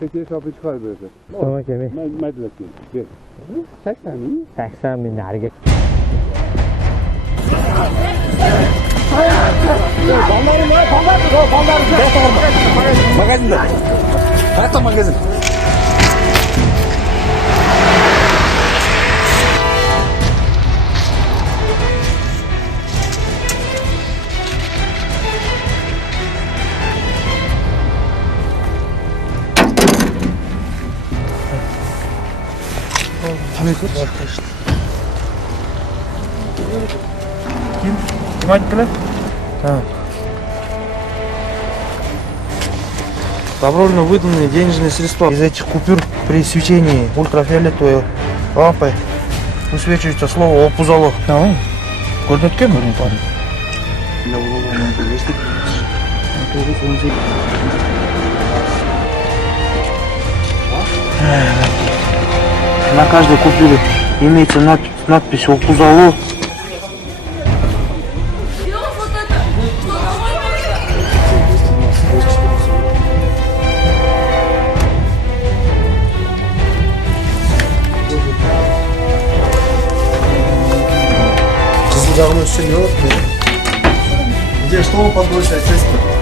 Çekiliş yapı çıkar böyle. Tamam Cemil. Medlet gel. 80 mi? 80 bin hareket. Magazinde. Hayatta magazin. Kim aytdilar? Ha. Добровольно выданные денежные средства из этих купюр при свечении ультрафиолетовой лампой высвечивается слово «Опузало». Ko'rinib ketganmi? На каждой купюре имеется надпись «Опузало». Где что подбросить, честно?